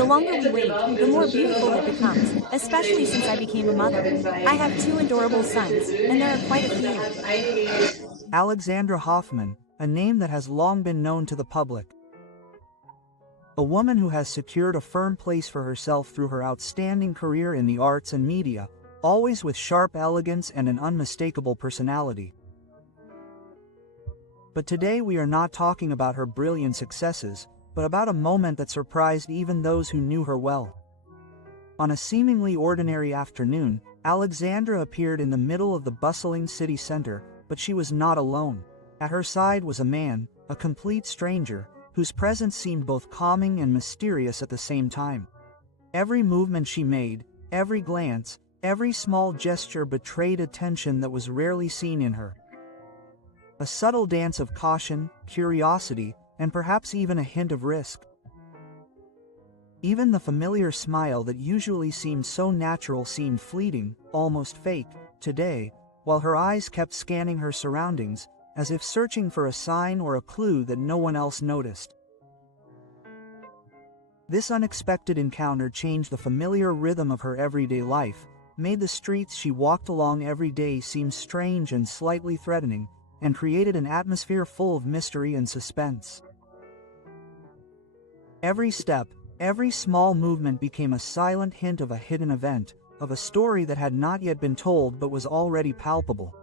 The longer we wait, the more beautiful it becomes, especially since I became a mother. I have two adorable sons, and there are quite a few. Alexandra Hoffman, a name that has long been known to the public. A woman who has secured a firm place for herself through her outstanding career in the arts and media, always with sharp elegance and an unmistakable personality. But today we are not talking about her brilliant successes, but about a moment that surprised even those who knew her well. On a seemingly ordinary afternoon, Alexandra appeared in the middle of the bustling city center, but she was not alone. At her side was a man, a complete stranger, whose presence seemed both calming and mysterious at the same time. Every movement she made, every glance, every small gesture betrayed a tension that was rarely seen in her. A subtle dance of caution, curiosity, and perhaps even a hint of risk. Even the familiar smile that usually seemed so natural seemed fleeting, almost fake, today, while her eyes kept scanning her surroundings, as if searching for a sign or a clue that no one else noticed. This unexpected encounter changed the familiar rhythm of her everyday life, made the streets she walked along every day seem strange and slightly threatening, and created an atmosphere full of mystery and suspense. Every step, every small movement became a silent hint of a hidden event, of a story that had not yet been told but was already palpable.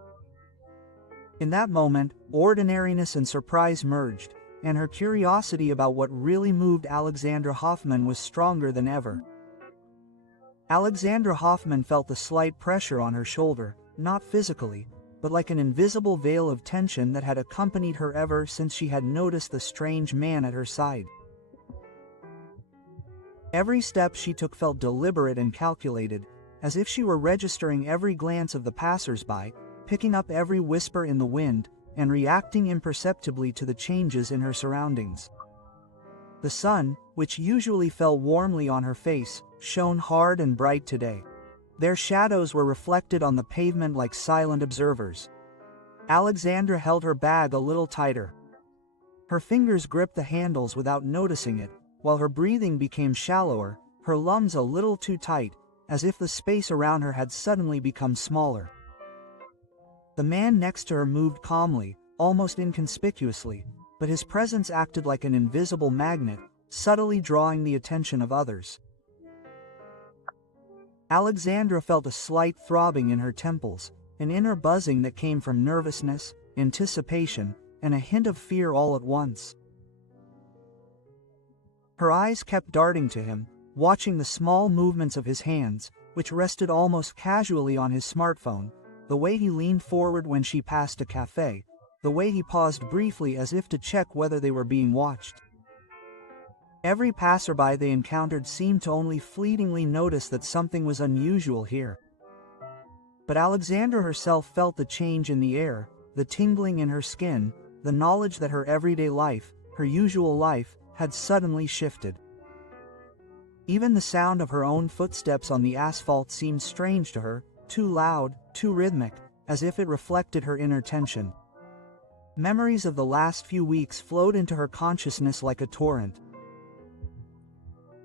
In that moment, ordinariness and surprise merged, and her curiosity about what really moved Alexandra Hoffman was stronger than ever. Alexandra Hoffman felt the slight pressure on her shoulder, not physically, but like an invisible veil of tension that had accompanied her ever since she had noticed the strange man at her side. Every step she took felt deliberate and calculated, as if she were registering every glance of the passers-by, picking up every whisper in the wind, and reacting imperceptibly to the changes in her surroundings. The sun, which usually fell warmly on her face, shone hard and bright today. Their shadows were reflected on the pavement like silent observers. Alexandra held her bag a little tighter. Her fingers gripped the handles without noticing it, while her breathing became shallower, her lungs a little too tight, as if the space around her had suddenly become smaller. The man next to her moved calmly, almost inconspicuously, but his presence acted like an invisible magnet, subtly drawing the attention of others. Alexandra felt a slight throbbing in her temples, an inner buzzing that came from nervousness, anticipation, and a hint of fear all at once. Her eyes kept darting to him, watching the small movements of his hands, which rested almost casually on his smartphone, the way he leaned forward when she passed a cafe, the way he paused briefly as if to check whether they were being watched. Every passerby they encountered seemed to only fleetingly notice that something was unusual here. But Alexandra herself felt the change in the air, the tingling in her skin, the knowledge that her everyday life, her usual life, had suddenly shifted. Even the sound of her own footsteps on the asphalt seemed strange to her, too loud, too rhythmic, as if it reflected her inner tension. Memories of the last few weeks flowed into her consciousness like a torrent.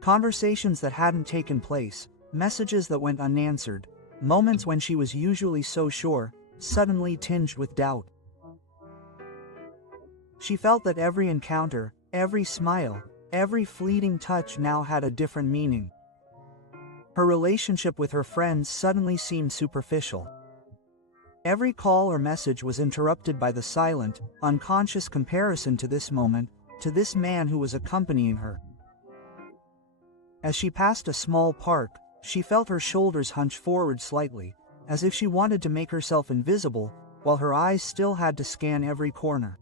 Conversations that hadn't taken place, messages that went unanswered, moments when she was usually so sure, suddenly tinged with doubt. She felt that every encounter, every smile, every fleeting touch now had a different meaning. Her relationship with her friends suddenly seemed superficial. Every call or message was interrupted by the silent, unconscious comparison to this moment, to this man who was accompanying her. As she passed a small park, she felt her shoulders hunch forward slightly, as if she wanted to make herself invisible, while her eyes still had to scan every corner.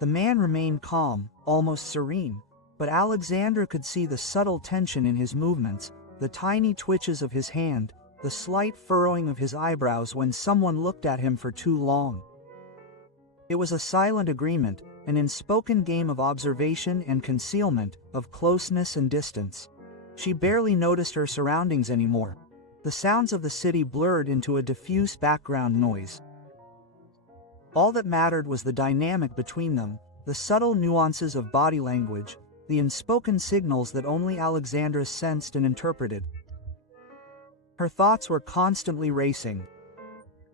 The man remained calm, almost serene, but Alexandra could see the subtle tension in his movements, the tiny twitches of his hand, the slight furrowing of his eyebrows when someone looked at him for too long. It was a silent agreement, an unspoken game of observation and concealment, of closeness and distance. She barely noticed her surroundings anymore. The sounds of the city blurred into a diffuse background noise. All that mattered was the dynamic between them, the subtle nuances of body language, the unspoken signals that only Alexandra sensed and interpreted. Her thoughts were constantly racing.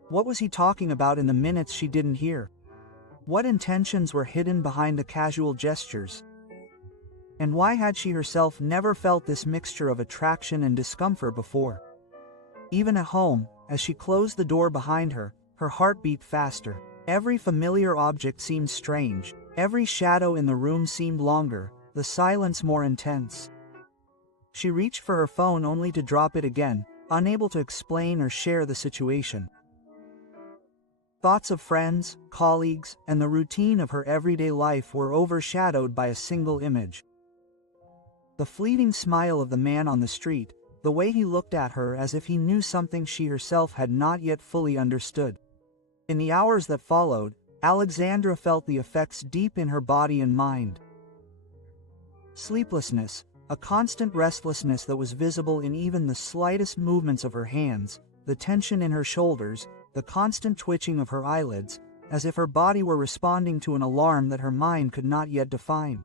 What was he talking about in the minutes she didn't hear? What intentions were hidden behind the casual gestures? And why had she herself never felt this mixture of attraction and discomfort before? Even at home, as she closed the door behind her, her heart beat faster. Every familiar object seemed strange. Every shadow in the room seemed longer, the silence more intense. She reached for her phone only to drop it again, unable to explain or share the situation. Thoughts of friends, colleagues, and the routine of her everyday life were overshadowed by a single image. The fleeting smile of the man on the street, the way he looked at her as if he knew something she herself had not yet fully understood. In the hours that followed, Alexandra felt the effects deep in her body and mind. Sleeplessness, a constant restlessness that was visible in even the slightest movements of her hands, the tension in her shoulders, the constant twitching of her eyelids, as if her body were responding to an alarm that her mind could not yet define.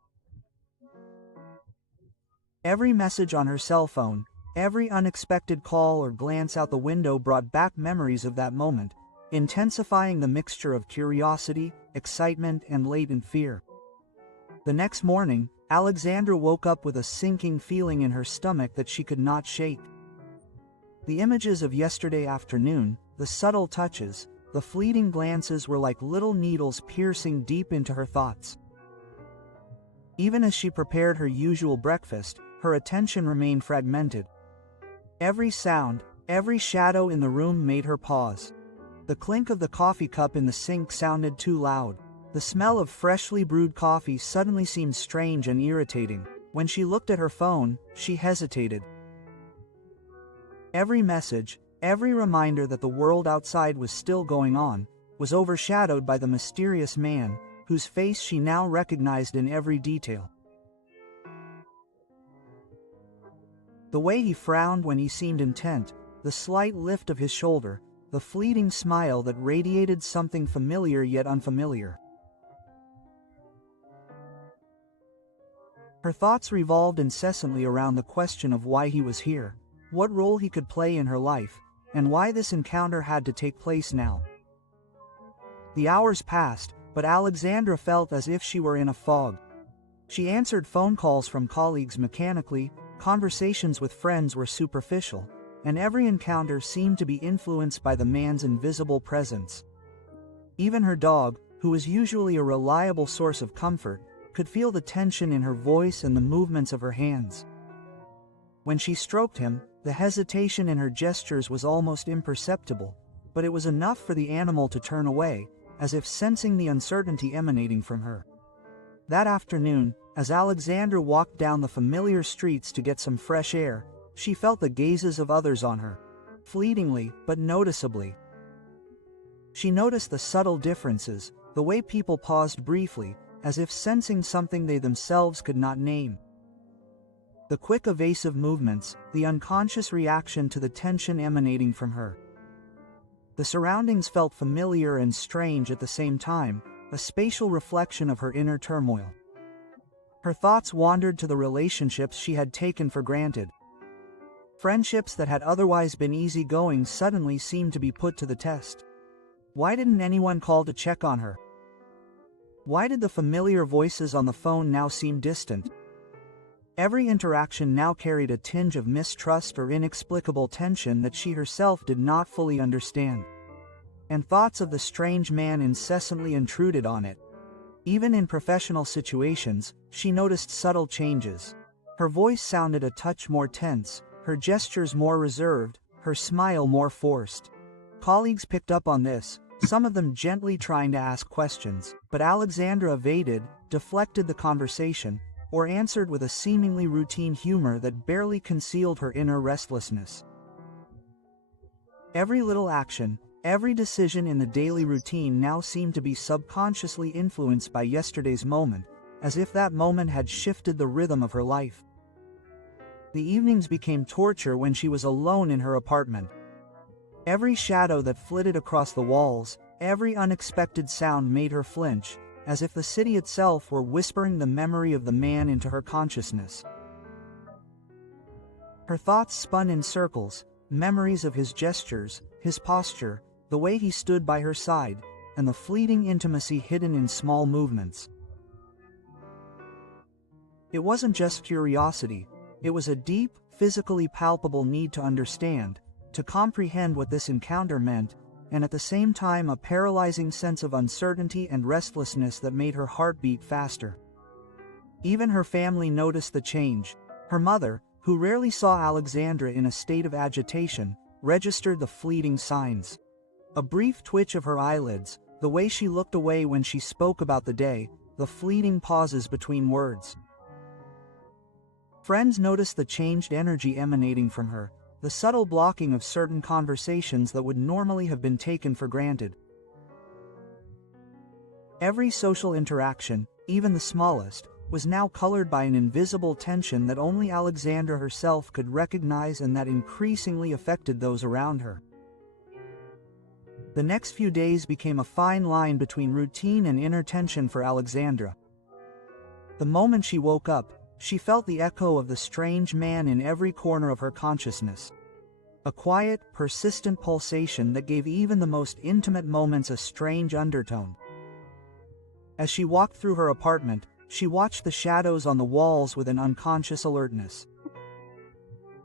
Every message on her cell phone, every unexpected call or glance out the window brought back memories of that moment, intensifying the mixture of curiosity, excitement, and latent fear. The next morning, Alexandra woke up with a sinking feeling in her stomach that she could not shake. The images of yesterday afternoon, the subtle touches, the fleeting glances were like little needles piercing deep into her thoughts. Even as she prepared her usual breakfast, her attention remained fragmented. Every sound, every shadow in the room made her pause. The clink of the coffee cup in the sink sounded too loud. The smell of freshly brewed coffee suddenly seemed strange and irritating. When she looked at her phone, she hesitated. Every message, every reminder that the world outside was still going on, was overshadowed by the mysterious man, whose face she now recognized in every detail. The way he frowned when he seemed intent, the slight lift of his shoulder, the fleeting smile that radiated something familiar yet unfamiliar. Her thoughts revolved incessantly around the question of why he was here, what role he could play in her life, and why this encounter had to take place now. The hours passed, but Alexandra felt as if she were in a fog. She answered phone calls from colleagues mechanically, conversations with friends were superficial, and every encounter seemed to be influenced by the man's invisible presence. Even her dog, who was usually a reliable source of comfort, could feel the tension in her voice and the movements of her hands. When she stroked him, the hesitation in her gestures was almost imperceptible, but it was enough for the animal to turn away, as if sensing the uncertainty emanating from her. That afternoon, as Alexandra walked down the familiar streets to get some fresh air, she felt the gazes of others on her, fleetingly but noticeably. She noticed the subtle differences, the way people paused briefly, as if sensing something they themselves could not name. The quick evasive movements, the unconscious reaction to the tension emanating from her. The surroundings felt familiar and strange at the same time, a spatial reflection of her inner turmoil. Her thoughts wandered to the relationships she had taken for granted. Friendships that had otherwise been easygoing suddenly seemed to be put to the test. Why didn't anyone call to check on her? Why did the familiar voices on the phone now seem distant? Every interaction now carried a tinge of mistrust or inexplicable tension that she herself did not fully understand. And thoughts of the strange man incessantly intruded on it. Even in professional situations, she noticed subtle changes. Her voice sounded a touch more tense, her gestures more reserved, her smile more forced. Colleagues picked up on this, some of them gently trying to ask questions, but Alexandra evaded, deflected the conversation, or answered with a seemingly routine humor that barely concealed her inner restlessness. Every little action, every decision in the daily routine now seemed to be subconsciously influenced by yesterday's moment, as if that moment had shifted the rhythm of her life. The evenings became torture when she was alone in her apartment. Every shadow that flitted across the walls, every unexpected sound made her flinch, as if the city itself were whispering the memory of the man into her consciousness. Her thoughts spun in circles, memories of his gestures, his posture, the way he stood by her side, and the fleeting intimacy hidden in small movements. It wasn't just curiosity, it was a deep, physically palpable need to understand, to comprehend what this encounter meant, and at the same time a paralyzing sense of uncertainty and restlessness that made her heart beat faster. Even her family noticed the change. Her mother, who rarely saw Alexandra in a state of agitation, registered the fleeting signs. A brief twitch of her eyelids, the way she looked away when she spoke about the day, the fleeting pauses between words. Friends noticed the changed energy emanating from her, the subtle blocking of certain conversations that would normally have been taken for granted. Every social interaction, even the smallest, was now colored by an invisible tension that only Alexandra herself could recognize and that increasingly affected those around her. The next few days became a fine line between routine and inner tension for Alexandra. The moment she woke up, she felt the echo of the strange man in every corner of her consciousness. A quiet, persistent pulsation that gave even the most intimate moments a strange undertone. As she walked through her apartment, she watched the shadows on the walls with an unconscious alertness.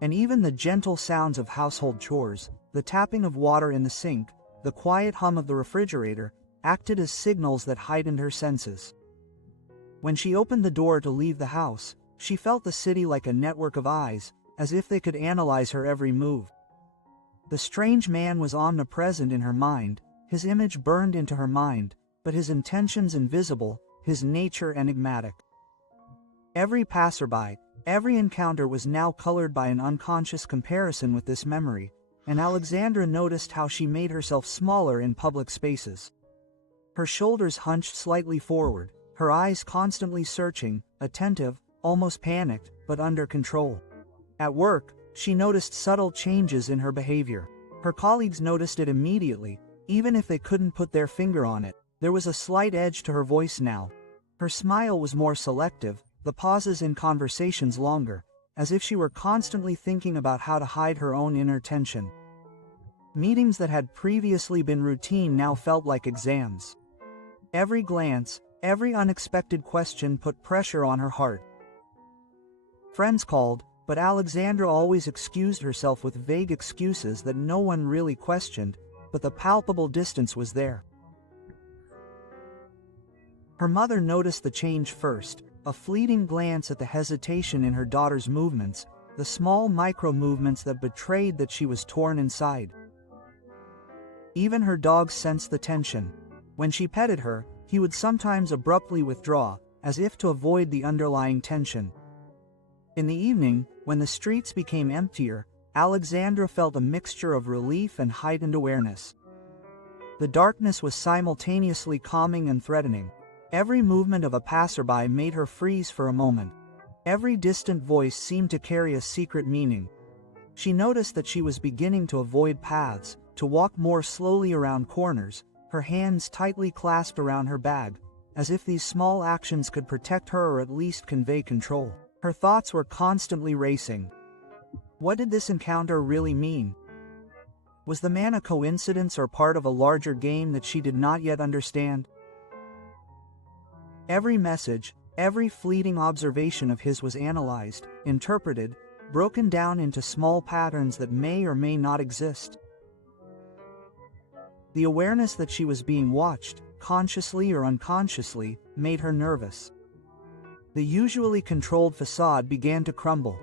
And even the gentle sounds of household chores, the tapping of water in the sink, the quiet hum of the refrigerator, acted as signals that heightened her senses. When she opened the door to leave the house, she felt the city like a network of eyes, as if they could analyze her every move. The strange man was omnipresent in her mind, his image burned into her mind, but his intentions invisible, his nature enigmatic. Every passerby, every encounter was now colored by an unconscious comparison with this memory, and Alexandra noticed how she made herself smaller in public spaces. Her shoulders hunched slightly forward, her eyes constantly searching, attentive, almost panicked, but under control. At work, she noticed subtle changes in her behavior. Her colleagues noticed it immediately, even if they couldn't put their finger on it. There was a slight edge to her voice now. Her smile was more selective, the pauses in conversations longer, as if she were constantly thinking about how to hide her own inner tension. Meetings that had previously been routine now felt like exams. Every glance, every unexpected question put pressure on her heart. Friends called, but Alexandra always excused herself with vague excuses that no one really questioned, but the palpable distance was there. Her mother noticed the change first, a fleeting glance at the hesitation in her daughter's movements, the small micro-movements that betrayed that she was torn inside. Even her dog sensed the tension. When she petted her, he would sometimes abruptly withdraw, as if to avoid the underlying tension. In the evening, when the streets became emptier, Alexandra felt a mixture of relief and heightened awareness. The darkness was simultaneously calming and threatening. Every movement of a passerby made her freeze for a moment. Every distant voice seemed to carry a secret meaning. She noticed that she was beginning to avoid paths, to walk more slowly around corners, her hands tightly clasped around her bag, as if these small actions could protect her or at least convey control. Her thoughts were constantly racing. What did this encounter really mean? Was the man a coincidence or part of a larger game that she did not yet understand? Every message, every fleeting observation of his was analyzed, interpreted, broken down into small patterns that may or may not exist. The awareness that she was being watched, consciously or unconsciously, made her nervous. The usually controlled facade began to crumble.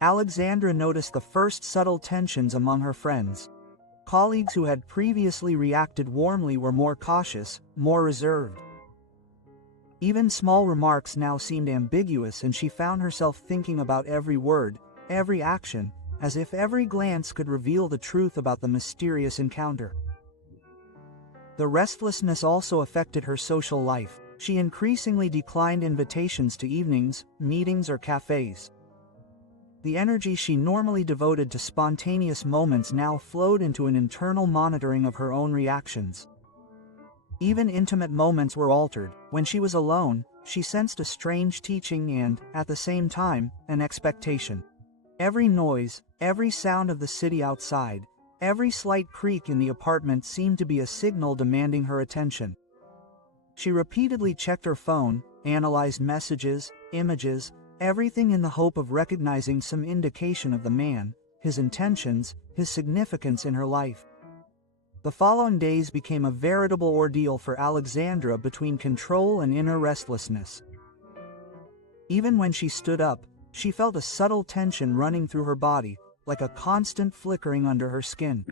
Alexandra noticed the first subtle tensions among her friends. Colleagues who had previously reacted warmly were more cautious, more reserved. Even small remarks now seemed ambiguous, and she found herself thinking about every word, every action, as if every glance could reveal the truth about the mysterious encounter. The restlessness also affected her social life. She increasingly declined invitations to evenings, meetings, or cafes. The energy she normally devoted to spontaneous moments now flowed into an internal monitoring of her own reactions. Even intimate moments were altered. When she was alone, she sensed a strange teaching and, at the same time, an expectation. Every noise, every sound of the city outside, every slight creak in the apartment seemed to be a signal demanding her attention. She repeatedly checked her phone, analyzed messages, images, everything in the hope of recognizing some indication of the man, his intentions, his significance in her life. The following days became a veritable ordeal for Alexandra between control and inner restlessness. Even when she stood up, she felt a subtle tension running through her body, like a constant flickering under her skin.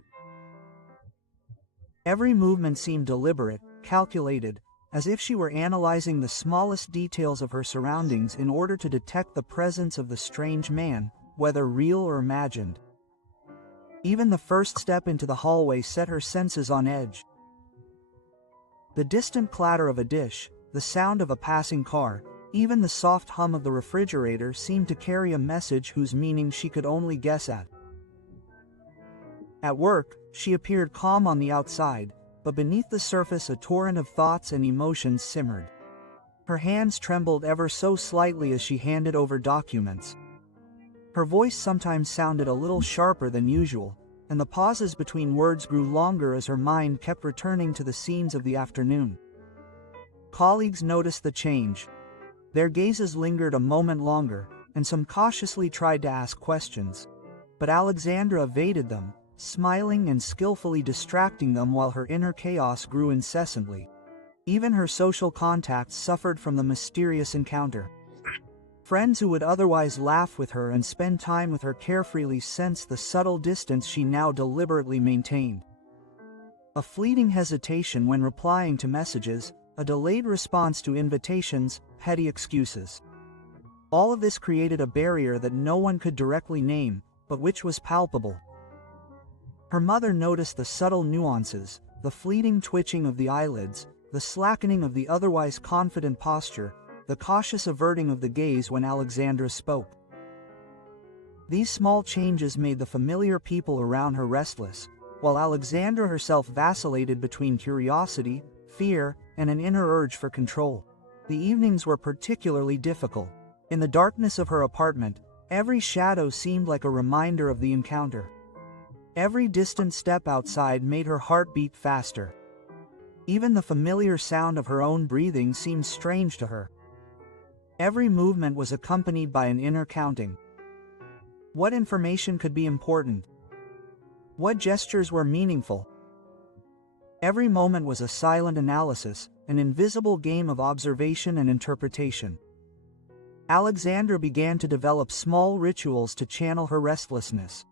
Every movement seemed deliberate, calculated, as if she were analyzing the smallest details of her surroundings in order to detect the presence of the strange man, whether real or imagined. Even the first step into the hallway set her senses on edge. The distant clatter of a dish, the sound of a passing car, even the soft hum of the refrigerator seemed to carry a message whose meaning she could only guess at. At work, she appeared calm on the outside, but beneath the surface a torrent of thoughts and emotions simmered. Her hands trembled ever so slightly as she handed over documents. Her voice sometimes sounded a little sharper than usual, and the pauses between words grew longer as her mind kept returning to the scenes of the afternoon. Colleagues noticed the change. Their gazes lingered a moment longer, and some cautiously tried to ask questions. But Alexandra evaded them, smiling and skillfully distracting them while her inner chaos grew incessantly. Even her social contacts suffered from the mysterious encounter. Friends who would otherwise laugh with her and spend time with her carefreely sensed the subtle distance she now deliberately maintained. A fleeting hesitation when replying to messages, a delayed response to invitations, petty excuses. All of this created a barrier that no one could directly name, but which was palpable. Her mother noticed the subtle nuances, the fleeting twitching of the eyelids, the slackening of the otherwise confident posture, the cautious averting of the gaze when Alexandra spoke. These small changes made the familiar people around her restless, while Alexandra herself vacillated between curiosity, fear, and an inner urge for control. The evenings were particularly difficult. In the darkness of her apartment, every shadow seemed like a reminder of the encounter. Every distant step outside made her heart beat faster. Even the familiar sound of her own breathing seemed strange to her. Every movement was accompanied by an inner counting. What information could be important? What gestures were meaningful? Every moment was a silent analysis, an invisible game of observation and interpretation. Alexandra began to develop small rituals to channel her restlessness.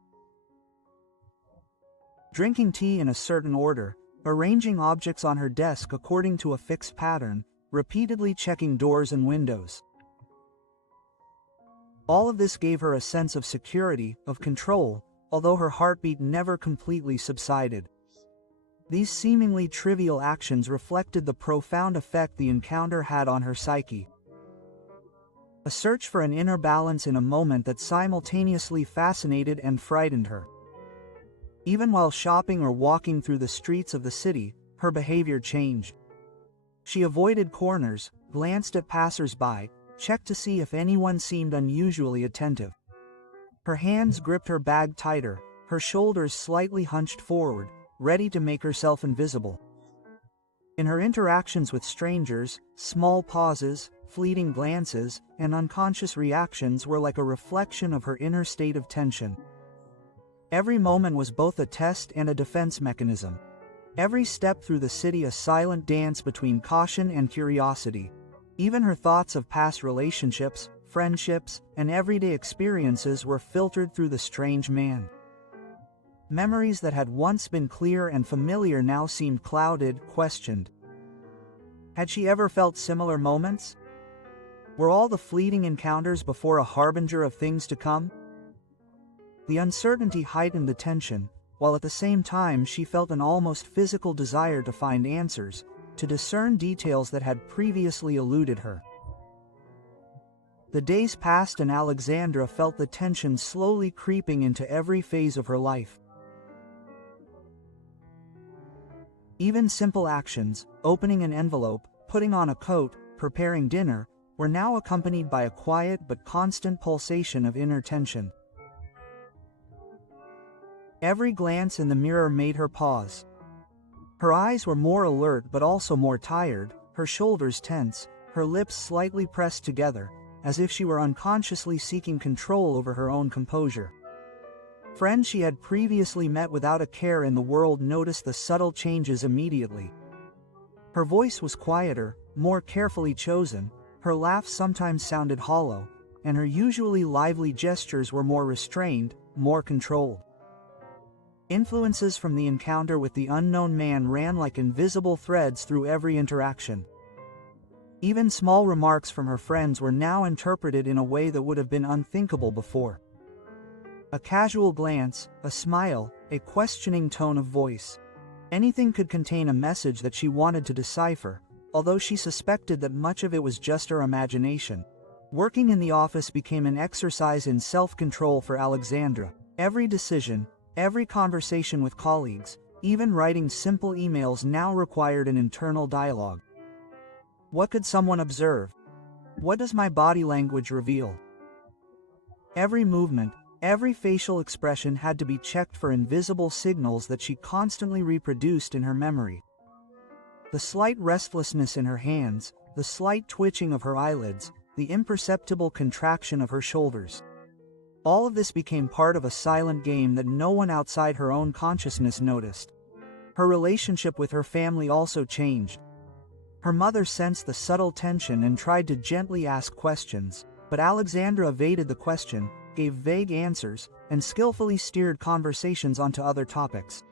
Drinking tea in a certain order, arranging objects on her desk according to a fixed pattern, repeatedly checking doors and windows. All of this gave her a sense of security, of control, although her heartbeat never completely subsided. These seemingly trivial actions reflected the profound effect the encounter had on her psyche. A search for an inner balance in a moment that simultaneously fascinated and frightened her. Even while shopping or walking through the streets of the city, her behavior changed. She avoided corners, glanced at passers-by, checked to see if anyone seemed unusually attentive. Her hands gripped her bag tighter, her shoulders slightly hunched forward, ready to make herself invisible. In her interactions with strangers, small pauses, fleeting glances, and unconscious reactions were like a reflection of her inner state of tension. Every moment was both a test and a defense mechanism. Every step through the city a silent dance between caution and curiosity. Even her thoughts of past relationships, friendships, and everyday experiences were filtered through the strange man. Memories that had once been clear and familiar now seemed clouded, questioned. Had she ever felt similar moments? Were all the fleeting encounters before a harbinger of things to come? The uncertainty heightened the tension, while at the same time she felt an almost physical desire to find answers, to discern details that had previously eluded her. The days passed and Alexandra felt the tension slowly creeping into every phase of her life. Even simple actions, opening an envelope, putting on a coat, preparing dinner, were now accompanied by a quiet but constant pulsation of inner tension. Every glance in the mirror made her pause. Her eyes were more alert but also more tired, her shoulders tense, her lips slightly pressed together, as if she were unconsciously seeking control over her own composure. Friends she had previously met without a care in the world noticed the subtle changes immediately. Her voice was quieter, more carefully chosen, her laugh sometimes sounded hollow, and her usually lively gestures were more restrained, more controlled. Influences from the encounter with the unknown man ran like invisible threads through every interaction. Even small remarks from her friends were now interpreted in a way that would have been unthinkable before. A casual glance, a smile, a questioning tone of voice. Anything could contain a message that she wanted to decipher, although she suspected that much of it was just her imagination. Working in the office became an exercise in self-control for Alexandra. Every decision, every conversation with colleagues, even writing simple emails now required an internal dialogue. What could someone observe? What does my body language reveal? Every movement, every facial expression had to be checked for invisible signals that she constantly reproduced in her memory. The slight restlessness in her hands, the slight twitching of her eyelids, the imperceptible contraction of her shoulders. All of this became part of a silent game that no one outside her own consciousness noticed. Her relationship with her family also changed. Her mother sensed the subtle tension and tried to gently ask questions, but Alexandra evaded the question, gave vague answers, and skillfully steered conversations onto other topics.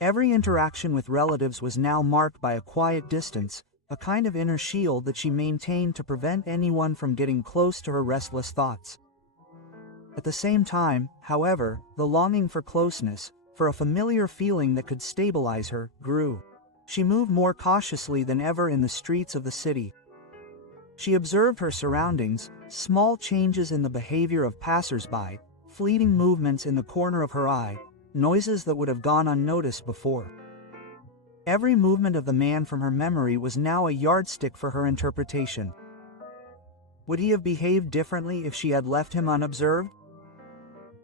Every interaction with relatives was now marked by a quiet distance, a kind of inner shield that she maintained to prevent anyone from getting close to her restless thoughts. At the same time, however, the longing for closeness, for a familiar feeling that could stabilize her, grew. She moved more cautiously than ever in the streets of the city. She observed her surroundings, small changes in the behavior of passers-by, fleeting movements in the corner of her eye, noises that would have gone unnoticed before. Every movement of the man from her memory was now a yardstick for her interpretation. Would he have behaved differently if she had left him unobserved?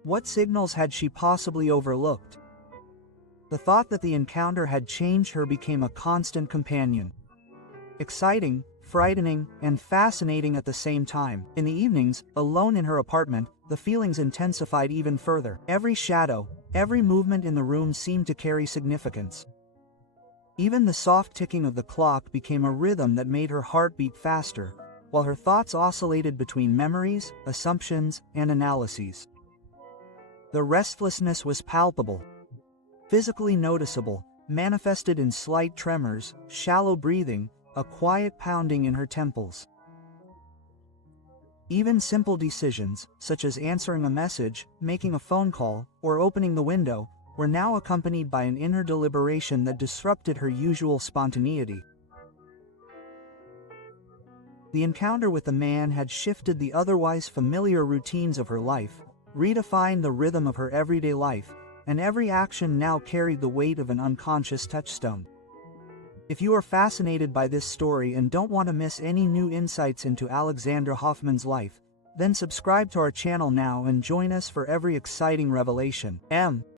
What signals had she possibly overlooked? The thought that the encounter had changed her became a constant companion. Exciting, frightening, and fascinating at the same time. In the evenings, alone in her apartment, the feelings intensified even further. Every shadow, every movement in the room seemed to carry significance. Even the soft ticking of the clock became a rhythm that made her heart beat faster, while her thoughts oscillated between memories, assumptions, and analyses. The restlessness was palpable, physically noticeable, manifested in slight tremors, shallow breathing, a quiet pounding in her temples. Even simple decisions, such as answering a message, making a phone call, or opening the window, were now accompanied by an inner deliberation that disrupted her usual spontaneity. The encounter with the man had shifted the otherwise familiar routines of her life, redefined the rhythm of her everyday life, and every action now carried the weight of an unconscious touchstone. If you are fascinated by this story and don't want to miss any new insights into Alexandra Hoffman's life, then subscribe to our channel now and join us for every exciting revelation.